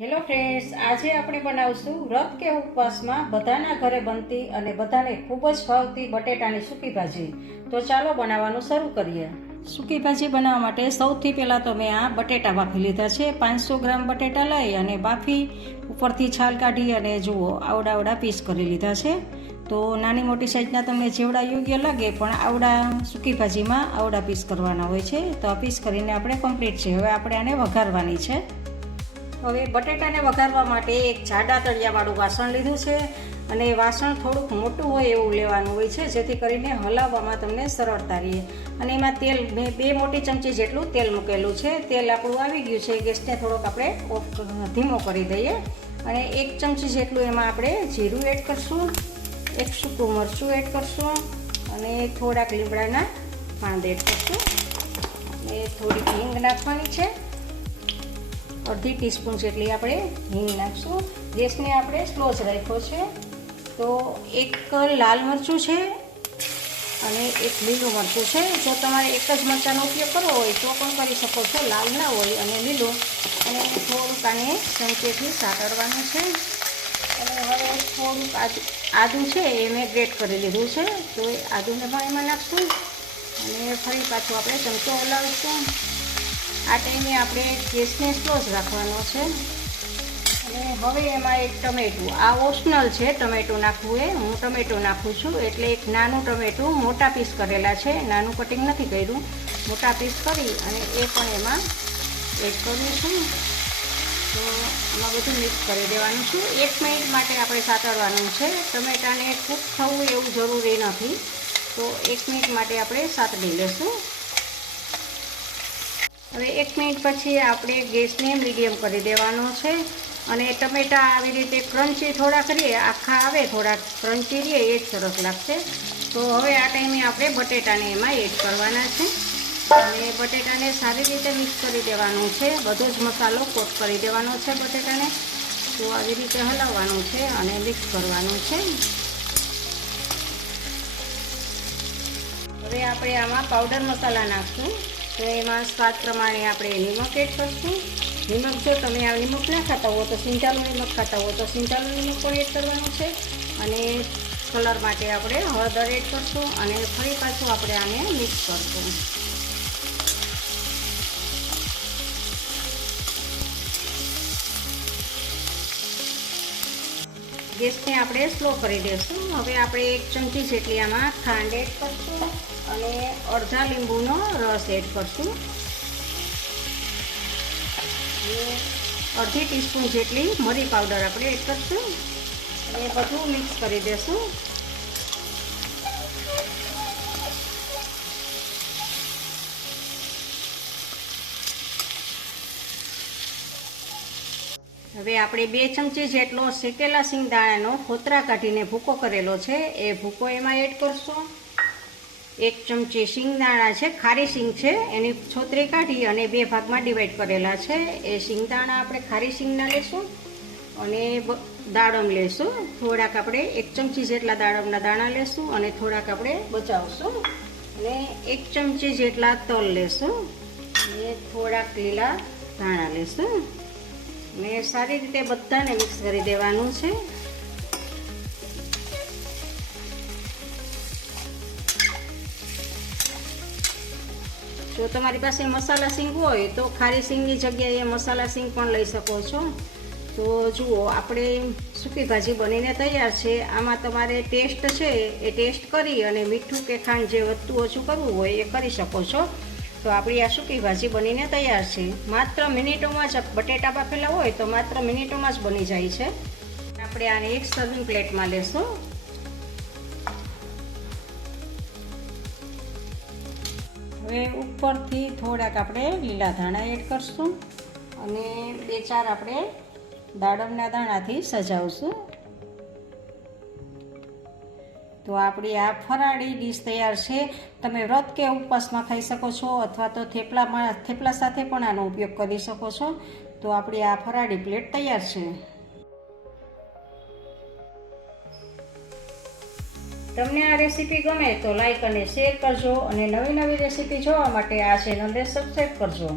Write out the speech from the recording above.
Hello friends, આજે આપણે બનાવશું વ્રત કે ઉપવાસમાં બધાના ઘરે બનતી અને બધાને ખૂબ જ ભાવતી બટેટાની સૂકી ભાજી. તો ચાલો બનાવવાનું શરૂ કરીએ. સૂકી ભાજી બનાવવા માટે સૌથી પહેલાં તો મેં આ બટેટા બાફી લીધા છે. 500 ગ્રામ બટેટા લઈ અને બાફી ઉપરથી છાલ કાઢી અને જુઓ આવડા પીસ કરી લીધા છે. તો નાની મોટી સાઈઝના તમને જેવડા યોગ્ય લાગે, પણ આવડા સૂકી ભાજીમાં આવડા પીસ કરવાના હોય છે. તો આ પીસ કરીને આપણે કમ્પ્લીટ છે. હવે આપણે આને વઘારવાની છે. હવે બટેટાને વઘારવા માટે એક જાડા તળિયાવાળું વાસણ લીધું છે અને વાસણ થોડુંક મોટું હોય એવું લેવાનું હોય છે, જેથી કરીને હલાવવામાં તમને સરળતા રહે. અને એમાં તેલ મેં 2 મોટી ચમચી જેટલું તેલ મૂકેલું છે. તેલ આપણું આવી ગયું છે. ગેસને થોડોક આપણે ધીમો કરી દઈએ અને 1 ચમચી જેટલું એમાં આપણે જીરું એડ કરશું, 1 સૂકું મરચું એડ કરશું અને થોડાક લીમડાના પાન એડ કરશું અને થોડીક હિંગ નાખવાની છે. અડધી ટીસ્પૂન જેટલી આપણે હિંગ નાખશું. ગેસને આપણે સ્લો જ રાખ્યો છે. તો 1 લાલ મરચું છે અને 1 લીલું મરચું છે. જો તમારે એક જ મરચાંનો ઉપયોગ કરવો હોય તો પણ કરી શકો છો, લાલ ના હોય અને લીલું. અને થોડુંક આને ચમચેથી સાતળવાનું છે. અને હવે થોડુંક આદું છે એ મેં ગ્રેટ કરી લીધું છે, તો એ આદુને પણ એમાં નાખશું અને ફરી પાછું આપણે ચમચો હલાવીશું. આ ટાઈમે આપણે ગેસને સ્લો જ રાખવાનો છે. અને હવે એમાં એક ટમેટું, આ ઓપ્શનલ છે ટમેટું નાખવું એ, હું ટમેટું નાખું છું. એટલે એક નાનું ટમેટું મોટા પીસ કરેલા છે, નાનું કટિંગ નથી કર્યું, મોટા પીસ કરી અને એ પણ એમાં એડ કરું છું. તો આમાં બધું મિક્સ કરી દેવાનું છું. 1 મિનિટ માટે આપણે સાતળવાનું છે. ટમેટાને કૂક થવું એવું જરૂરી નથી, તો 1 મિનિટ માટે આપણે સાતળી લેશું. હવે 1 મિનિટ પછી આપણે ગેસને મીડિયમ કરી દેવાનો છે. અને ટમેટાં આવી રીતે ક્રન્ચી થોડા કરીએ, આખા આવે થોડાક ક્રન્ચી રહે એ જ સરસ લાગશે. તો હવે આ ટાઈમે આપણે બટેટાને એમાં એડ કરવાના છે અને બટેટાને સારી રીતે મિક્સ કરી દેવાનું છે. બધો જ મસાલો કોટ કરી દેવાનો છે બટેટાને. તો આવી રીતે હલાવવાનું છે અને મિક્સ કરવાનું છે. હવે આપણે આમાં પાવડર મસાલા નાખશું. તો એમાં સ્વાદ પ્રમાણે આપણે નિમક એડ કરશું. નિમક જો તમે આ નિમક ના ખાતા હો તો સિંધાલું નિમક ખાતા હો તો સિંધાલું નિમક પણ એડ કરવાનું છે. અને કલર માટે આપણે હળદર એડ કરશું અને ફરી પાછું આપણે આને મિક્સ કરશું. ગેસને આપણે સ્લો કરી દઈશું. હવે આપણે 1 ચમચી જેટલી આમાં ખાંડ એડ કરશું અને અડધા લીંબુનો રસ એડ કરશું. અડધી ટીસ્પૂન જેટલી મરી પાવડર આપણે એડ કરશું અને બધું મિક્સ કરી દઈશું. હવે આપણે 2 ચમચી જેટલો શેકેલા સિંગદાણાનો ફોતરા કાઢીને ભૂકો કરેલો છે એ ભૂકો એમાં એડ કરશું. 1 ચમચી સિંગદાણા છે, ખારી સિંગ છે, એની છોતરી કાઢી અને 2 ભાગમાં ડિવાઈડ કરેલા છે. એ સિંગદાણા આપણે ખારી સિંગના લેશું અને દાડમ લેશું. થોડાક આપણે 1 ચમચી જેટલા દાડમના દાણા લેશું અને થોડાક આપણે બચાવશું. અને 1 ચમચી જેટલા તલ લેશું અને થોડાક લીલા ધાણા લેશું અને સારી રીતે બધાને મિક્સ કરી દેવાનું છે. જો તમારી પાસે મસાલા સિંગ હોય તો ખારી સિંગની જગ્યાએ મસાલા સિંગ પણ લઈ શકો છો. તો જુઓ આપણે સૂકી ભાજી બનીને તૈયાર છે. આમાં તમારે ટેસ્ટ છે એ ટેસ્ટ કરી અને મીઠું કે ખાંડ જે વધતું ઓછું કરવું હોય એ કરી શકો છો. તો આપણી આ સૂકી ભાજી બનીને તૈયાર છે. માત્ર મિનિટોમાં જ, બટેટા બાફેલા હોય તો માત્ર મિનિટોમાં જ બની જાય છે. આપણે આને એક સર્વિંગ પ્લેટમાં લેશું. હવે ઉપરથી થોડાક આપણે લીલા ધાણા એડ કરશું અને 2-4 આપણે દાડમના દાણાથી સજાવશું. તો આપણી આ ફરાળી ડીશ તૈયાર છે. તમે વ્રત કે ઉપવાસમાં ખાઈ શકો છો અથવા તો થેપલા સાથે પણ આનો ઉપયોગ કરી શકો છો. તો આપણી આ ફરાળી પ્લેટ તૈયાર છે. તમને આ રેસીપી ગમે તો લાઈક અને શેર કરજો અને નવી રેસીપી જોવા માટે આ ચેનલને સબસ્ક્રાઈબ કરજો.